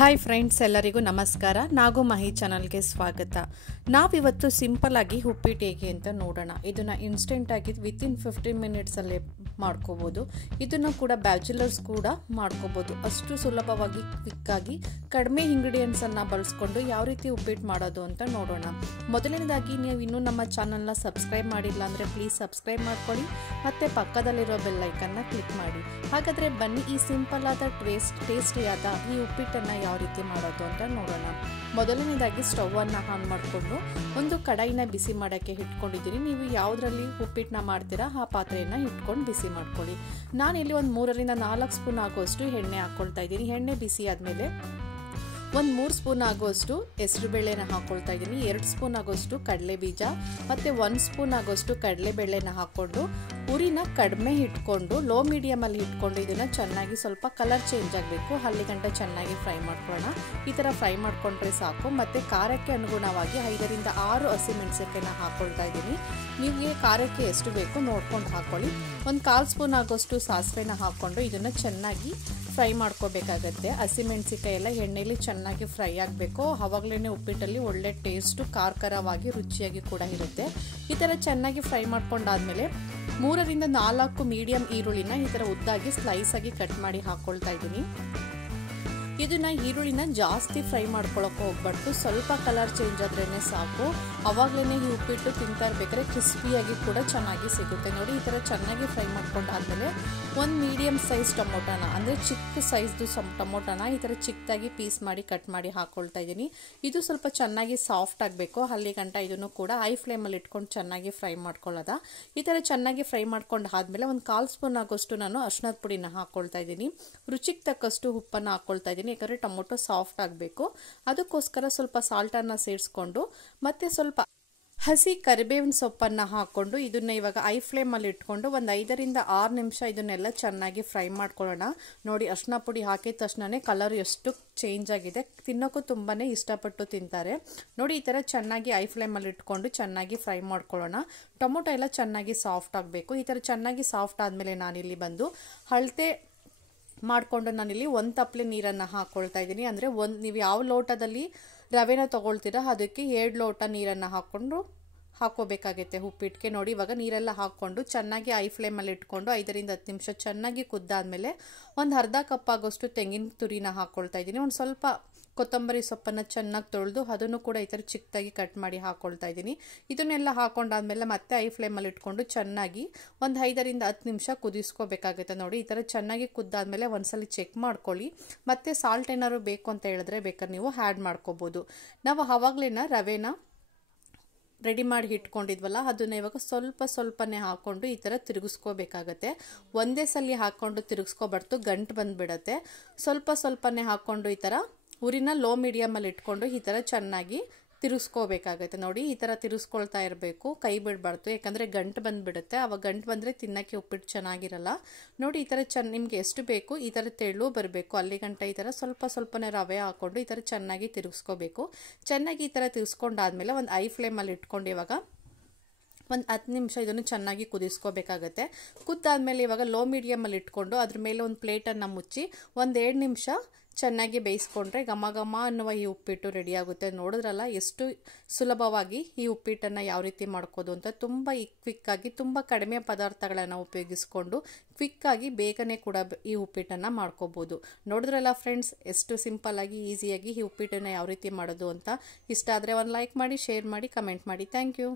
Hi friends, ಎಲ್ಲರಿಗೂ ನಮಸ್ಕಾರ. ನಾಗು ಮಹಿ ಚಾನಲ್ಗೆ ಸ್ವಾಗತ. ನಾವಿವತ್ತು ಸಿಂಪಲ್ ಆಗಿ ಉಪ್ಪಿಟ್ಟು ಹೇಗೆ ಅಂತ ನೋಡೋಣ. ಇದನ್ನು ಇನ್ಸ್ಟೆಂಟಾಗಿ ವಿತಿನ್ 15 ಮಿನಿಟ್ಸಲ್ಲೇ ಮಾಡ್ಕೋಬೋದು. ಇದನ್ನು ಕೂಡ ಬ್ಯಾಚುಲರ್ಸ್ ಕೂಡ ಮಾಡ್ಕೋಬೋದು. ಅಷ್ಟು ಸುಲಭವಾಗಿ ಕ್ವಿಕ್ಕಾಗಿ ಕಡಿಮೆ ಇಂಗ್ರೀಡಿಯೆಂಟ್ಸನ್ನು ಬಳಸ್ಕೊಂಡು ಯಾವ ರೀತಿ ಉಪ್ಪಿಟ್ಟು ಮಾಡೋದು ಅಂತ ನೋಡೋಣ. ಮೊದಲನೇದಾಗಿ ನೀವು ಇನ್ನೂ ನಮ್ಮ ಚಾನಲ್ನ ಸಬ್ಸ್ಕ್ರೈಬ್ ಮಾಡಿಲ್ಲ ಅಂದರೆ ಪ್ಲೀಸ್ ಸಬ್ಸ್ಕ್ರೈಬ್ ಮಾಡ್ಕೊಳ್ಳಿ ಮತ್ತು ಪಕ್ಕದಲ್ಲಿರೋ ಬೆಲ್ ಐಕನ್ನ ಕ್ಲಿಕ್ ಮಾಡಿ. ಹಾಗಾದರೆ ಬನ್ನಿ, ಈ ಸಿಂಪಲ್ ಆದ ಟೇಸ್ಟಿಯಾದ ಈ ಉಪ್ಪಿಟ್ಟನ್ನು ಯಾವ ರೀತಿ ಮಾಡೋದು ಅಂತ ನೋಡೋಣ. ಮೊದಲನೇದಾಗಿ ಸ್ಟವನ್ನು ಆನ್ ಮಾಡಿಕೊಂಡು ಒಂದು ಕಡಾಯಿನ ಬಿಸಿ ಮಾಡೋಕ್ಕೆ ಇಟ್ಕೊಂಡಿದ್ದೀನಿ. ನೀವು ಯಾವುದರಲ್ಲಿ ಉಪ್ಪಿಟ್ಟನ್ನ ಮಾಡ್ತೀರಾ ಆ ಪಾತ್ರೆಯನ್ನು ಇಟ್ಕೊಂಡು ಬಿಸಿ ಮಾಡ್ಕೊಳ್ಳಿ. ನಾನಿಲ್ಲಿ ಒಂದು 3 ರಿಂದ 4 ಸ್ಪೂನ್ ಆಗುವಷ್ಟು ಎಣ್ಣೆ ಹಾಕ್ಕೊಳ್ತಾ ಇದ್ದೀನಿ. ಎಣ್ಣೆ ಬಿಸಿ ಆದಮೇಲೆ ಒಂದು 3 ಸ್ಪೂನ್ ಆಗುವಷ್ಟು ಹೆಸರುಬೇಳೆನ ಹಾಕ್ಕೊಳ್ತಾ ಇದ್ದೀನಿ. 2 ಸ್ಪೂನ್ ಆಗುವಷ್ಟು ಕಡಲೆ ಬೀಜ ಮತ್ತು 1 ಸ್ಪೂನ್ ಆಗುವಷ್ಟು ಕಡಲೆಬೇಳೆನ ಹಾಕ್ಕೊಂಡು ಉರಿನ ಕಡಿಮೆ ಇಟ್ಕೊಂಡು ಲೋ ಮೀಡಿಯಮಲ್ಲಿ ಇಟ್ಕೊಂಡು ಇದನ್ನು ಚೆನ್ನಾಗಿ ಸ್ವಲ್ಪ ಕಲರ್ ಚೇಂಜ್ ಆಗಬೇಕು, ಅಲ್ಲಿ ಗಂಟ ಚೆನ್ನಾಗಿ ಫ್ರೈ ಮಾಡ್ಕೊಳ್ಳೋಣ. ಈ ಥರ ಫ್ರೈ ಮಾಡ್ಕೊಂಡ್ರೆ ಸಾಕು. ಮತ್ತು ಖಾರಕ್ಕೆ ಅನುಗುಣವಾಗಿ 5 ರಿಂದ 6 ಹಸಿಮೆಣಸಿನಕಾಯಿನ ಹಾಕ್ಕೊಳ್ತಾ ಇದ್ದೀನಿ. ನಿಮಗೆ ಖಾರಕ್ಕೆ ಎಷ್ಟು ಬೇಕು ನೋಡ್ಕೊಂಡು ಹಾಕ್ಕೊಳ್ಳಿ. ಒಂದು 1/4 ಸ್ಪೂನ್ ಆಗೋಷ್ಟು ಸಾಸಿವೆನ ಹಾಕ್ಕೊಂಡು ಇದನ್ನು ಚೆನ್ನಾಗಿ ಫ್ರೈ ಮಾಡ್ಕೋಬೇಕಾಗತ್ತೆ. ಹಸಿಮೆಣಸಿಕಾಯಿ ಎಲ್ಲ ಎಣ್ಣೆಯಲ್ಲಿ ಚೆನ್ನಾಗಿ ಫ್ರೈ ಆಗಬೇಕು. ಆವಾಗಲೇ ಉಪ್ಪಿಟ್ಟಲ್ಲಿ ಒಳ್ಳೆ ಟೇಸ್ಟು ಖಾರವಾಗಿ ರುಚಿಯಾಗಿ ಕೂಡ ಇರುತ್ತೆ. ಈ ಥರ ಚೆನ್ನಾಗಿ ಫ್ರೈ ಮಾಡ್ಕೊಂಡಾದ್ಮೇಲೆ 3 ರಿಂದ 4 ಮೀಡಿಯಂ ಈರುಳ್ಳಿನ ಈ ಥರ ಉದ್ದಾಗಿ ಸ್ಲೈಸ್ ಆಗಿ ಕಟ್ ಮಾಡಿ ಹಾಕ್ಕೊಳ್ತಾ ಇದ್ದೀನಿ. ಇದನ್ನ ಈರುಳ್ಳಿನ ಜಾಸ್ತಿ ಫ್ರೈ ಮಾಡ್ಕೊಳ್ಳೋಕೆ ಹೋಗ್ಬಾರ್ದು. ಸ್ವಲ್ಪ ಕಲರ್ ಚೇಂಜ್ ಆದ್ರೇ ಸಾಕು. ಅವಾಗಲೇ ಈ ಉಪ್ಪಿಟ್ಟು ತಿಂತಾ ಇರ್ಬೇಕಾದ್ರೆ ಕ್ರಿಸ್ಪಿಯಾಗಿ ಕೂಡ ಚೆನ್ನಾಗಿ ಸಿಗುತ್ತೆ. ನೋಡಿ, ಈ ಥರ ಚೆನ್ನಾಗಿ ಫ್ರೈ ಮಾಡ್ಕೊಂಡಾದ್ಮೇಲೆ ಒಂದು ಮೀಡಿಯಂ ಸೈಜ್ ಟೊಮೊಟೊನ, ಅಂದರೆ ಚಿಕ್ಕ ಸೈಜ್ದು ಟೊಮೊಟೊನ ಈ ಥರ ಚಿಕ್ಕದಾಗಿ ಪೀಸ್ ಮಾಡಿ ಕಟ್ ಮಾಡಿ ಹಾಕ್ಕೊಳ್ತಾ ಇದ್ದೀನಿ. ಇದು ಸ್ವಲ್ಪ ಚೆನ್ನಾಗಿ ಸಾಫ್ಟ್ ಆಗಬೇಕು. ಅಲ್ಲಿ ಗಂಟ ಇದನ್ನು ಕೂಡ ಹೈ ಫ್ಲೇಮಲ್ಲಿ ಇಟ್ಕೊಂಡು ಚೆನ್ನಾಗಿ ಫ್ರೈ ಮಾಡ್ಕೊಳ್ಳೋದ. ಈ ಥರ ಚೆನ್ನಾಗಿ ಫ್ರೈ ಮಾಡ್ಕೊಂಡು ಆದಮೇಲೆ ಒಂದು 1/4 ಸ್ಪೂನ್ ಆಗೋಷ್ಟು ನಾನು ಅರಿಶಿಣದ ಪುಡಿನ ಹಾಕ್ಕೊಳ್ತಾ ಇದ್ದೀನಿ. ರುಚಿಗೆ ತಕ್ಕಷ್ಟು ಉಪ್ಪನ್ನು ಹಾಕ್ಕೊಳ್ತಾ ಇದ್ದೀನಿ. ಯಾಕಂದರೆ ಟೊಮೊಟೊ ಸಾಫ್ಟ್ ಆಗಬೇಕು, ಅದಕ್ಕೋಸ್ಕರ ಸ್ವಲ್ಪ ಸಾಲ್ಟನ್ನು ಸೇರಿಸ್ಕೊಂಡು ಮತ್ತೆ ಸ್ವಲ್ಪ ಹಸಿ ಕರಿಬೇವಿನ ಸೊಪ್ಪನ್ನು ಹಾಕ್ಕೊಂಡು ಇದನ್ನ ಇವಾಗ ಐ ಫ್ಲೇಮಲ್ಲಿ ಇಟ್ಕೊಂಡು ಒಂದು 5 ರಿಂದ 6 ನಿಮಿಷ ಇದನ್ನೆಲ್ಲ ಚೆನ್ನಾಗಿ ಫ್ರೈ ಮಾಡ್ಕೊಳ್ಳೋಣ. ನೋಡಿ, ಅರಿಶಿನ ಪುಡಿ ಹಾಕಿದ ತಕ್ಷಣವೇ ಕಲರ್ ಎಷ್ಟು ಚೇಂಜ್ ಆಗಿದೆ. ತಿನ್ನೋಕ್ಕೂ ತುಂಬಾ ಇಷ್ಟಪಟ್ಟು ತಿಂತಾರೆ. ನೋಡಿ, ಈ ಥರ ಚೆನ್ನಾಗಿ ಐ ಫ್ಲೇಮಲ್ಲಿ ಇಟ್ಕೊಂಡು ಚೆನ್ನಾಗಿ ಫ್ರೈ ಮಾಡ್ಕೊಳ್ಳೋಣ. ಟೊಮೊಟೊ ಎಲ್ಲ ಚೆನ್ನಾಗಿ ಸಾಫ್ಟ್ ಆಗಬೇಕು. ಈ ಥರ ಚೆನ್ನಾಗಿ ಸಾಫ್ಟ್ ಆದಮೇಲೆ ನಾನಿಲ್ಲಿ ಬಂದು ಅಳತೆ ಮಾಡಿಕೊಂಡು ನಾನಿಲ್ಲಿ 1 ತಪ್ಪಲೆ ನೀರನ್ನು ಹಾಕ್ಕೊಳ್ತಾ ಇದ್ದೀನಿ. ಅಂದರೆ ನೀವು ಯಾವ ಲೋಟದಲ್ಲಿ ರವೆನ ತೊಗೊಳ್ತೀರಾ ಅದಕ್ಕೆ 2 ಲೋಟ ನೀರನ್ನು ಹಾಕ್ಕೋಬೇಕಾಗುತ್ತೆ ಉಪ್ಪಿಟ್ಟಿಗೆ. ನೋಡಿ, ಇವಾಗ ನೀರೆಲ್ಲ ಹಾಕ್ಕೊಂಡು ಚೆನ್ನಾಗಿ ಐ ಫ್ಲೇಮಲ್ಲಿ ಇಟ್ಕೊಂಡು 5 ರಿಂದ 10 ನಿಮಿಷ ಚೆನ್ನಾಗಿ ಕುದ್ದಾದ್ಮೇಲೆ ಒಂದು ಅರ್ಧ ಕಪ್ ಆಗೋಷ್ಟು ತೆಂಗಿನ ತುರಿನ ಹಾಕ್ಕೊಳ್ತಾ ಇದ್ದೀನಿ. ಒಂದು ಸ್ವಲ್ಪ ಕೊತ್ತಂಬರಿ ಸೊಪ್ಪನ್ನು ಚೆನ್ನಾಗಿ ತೊಳೆದು ಅದನ್ನು ಕೂಡ ಈ ಥರ ಚಿಕ್ಕದಾಗಿ ಕಟ್ ಮಾಡಿ ಹಾಕ್ಕೊಳ್ತಾ ಇದ್ದೀನಿ. ಇದನ್ನೆಲ್ಲ ಹಾಕೊಂಡಾದ್ಮೇಲೆ ಮತ್ತೆ ಐ ಫ್ಲೇಮಲ್ಲಿ ಇಟ್ಕೊಂಡು ಚೆನ್ನಾಗಿ ಒಂದು 5 ರಿಂದ 10 ನಿಮಿಷ ಕುದಿಸ್ಕೋಬೇಕಾಗುತ್ತೆ. ನೋಡಿ, ಈ ಥರ ಚೆನ್ನಾಗಿ ಕುದ್ದಾದ್ಮೇಲೆ ಒಂದ್ಸಲಿ ಚೆಕ್ ಮಾಡ್ಕೊಳ್ಳಿ. ಮತ್ತೆ ಸಾಲ್ಟ್ ಏನಾದ್ರು ಬೇಕು ಅಂತ ಹೇಳಿದ್ರೆ ಬೇಕಾದ್ರೆ ನೀವು ಆ್ಯಡ್ ಮಾಡ್ಕೋಬೋದು. ನಾವು ಆವಾಗಲೇನ ರವೆನ ರೆಡಿ ಮಾಡಿ ಇಟ್ಕೊಂಡಿದ್ವಲ್ಲ ಅದನ್ನ ಇವಾಗ ಸ್ವಲ್ಪನೇ ಹಾಕ್ಕೊಂಡು ಈ ಥರ ತಿರುಗಿಸ್ಕೋಬೇಕಾಗತ್ತೆ. ಒಂದೇ ಸಲ ಹಾಕ್ಕೊಂಡು ತಿರುಗಿಸ್ಕೋಬಾರ್ದು, ಗಂಟು ಬಂದುಬಿಡತ್ತೆ. ಸ್ವಲ್ಪನೇ ಹಾಕ್ಕೊಂಡು ಈ ಥರ ಉರಿನ ಲೋ ಮೀಡಿಯಮಲ್ಲಿ ಇಟ್ಕೊಂಡು ಈ ಥರ ಚೆನ್ನಾಗಿ ತಿರುಗಿಸ್ಕೋಬೇಕಾಗತ್ತೆ. ನೋಡಿ, ಈ ಥರ ತಿರುಗಿಸ್ಕೊಳ್ತಾ ಇರಬೇಕು, ಕೈ ಬಿಡಬಾರ್ದು. ಯಾಕಂದರೆ ಗಂಟು ಬಂದುಬಿಡುತ್ತೆ. ಆವಾಗ ಗಂಟು ಬಂದರೆ ತಿನ್ನೋಕ್ಕೆ ಉಪ್ಪಿಟ್ಟು ಚೆನ್ನಾಗಿರಲ್ಲ. ನೋಡಿ, ಈ ಥರ ನಿಮಗೆ ಎಷ್ಟು ಬೇಕು ಈ ಥರ ತೆಳು ಬರಬೇಕು. ಅಲ್ಲಿ ಗಂಟ ಈ ಥರ ಸ್ವಲ್ಪನೇ ರವೆ ಹಾಕ್ಕೊಂಡು ಈ ಥರ ಚೆನ್ನಾಗಿ ತಿರುಗಿಸ್ಕೋಬೇಕು. ಚೆನ್ನಾಗಿ ಈ ಥರ ತಿರುಗಿಸ್ಕೊಂಡಾದ್ಮೇಲೆ ಒಂದು ಐ ಫ್ಲೇಮಲ್ಲಿ ಇಟ್ಕೊಂಡು ಇವಾಗ ಒಂದು 10 ನಿಮಿಷ ಇದನ್ನು ಚೆನ್ನಾಗಿ ಕುದಿಸ್ಕೋಬೇಕಾಗತ್ತೆ. ಕುದ್ದಾದ್ಮೇಲೆ ಇವಾಗ ಲೋ ಮೀಡಿಯಮಲ್ಲಿ ಇಟ್ಕೊಂಡು ಅದ್ರ ಮೇಲೆ ಒಂದು ಪ್ಲೇಟನ್ನು ಮುಚ್ಚಿ ಒಂದು 2 ನಿಮಿಷ ಚೆನ್ನಾಗಿ ಬೇಯಿಸ್ಕೊಂಡ್ರೆ ಘಮ ಅನ್ನುವ ಈ ಉಪ್ಪಿಟ್ಟು ರೆಡಿ ಆಗುತ್ತೆ. ನೋಡಿದ್ರಲ್ಲ ಎಷ್ಟು ಸುಲಭವಾಗಿ ಈ ಉಪ್ಪಿಟ್ಟನ್ನು ಯಾವ ರೀತಿ ಮಾಡ್ಕೋದು ಅಂತ. ತುಂಬ ಕ್ವಿಕ್ಕಾಗಿ ತುಂಬ ಕಡಿಮೆ ಪದಾರ್ಥಗಳನ್ನು ಉಪಯೋಗಿಸ್ಕೊಂಡು ಕ್ವಿಕ್ಕಾಗಿ ಬೇಗನೆ ಕೂಡ ಈ ಉಪ್ಪಿಟ್ಟನ್ನು ಮಾಡ್ಕೋಬೋದು. ನೋಡಿದ್ರಲ್ಲ ಫ್ರೆಂಡ್ಸ್, ಎಷ್ಟು ಸಿಂಪಲ್ಲಾಗಿ ಈಸಿಯಾಗಿ ಈ ಉಪ್ಪಿಟ್ಟನ್ನು ಯಾವ ರೀತಿ ಮಾಡೋದು ಅಂತ. ಇಷ್ಟ ಆದರೆ ಒಂದು ಲೈಕ್ ಮಾಡಿ, ಶೇರ್ ಮಾಡಿ, ಕಮೆಂಟ್ ಮಾಡಿ. Thank you.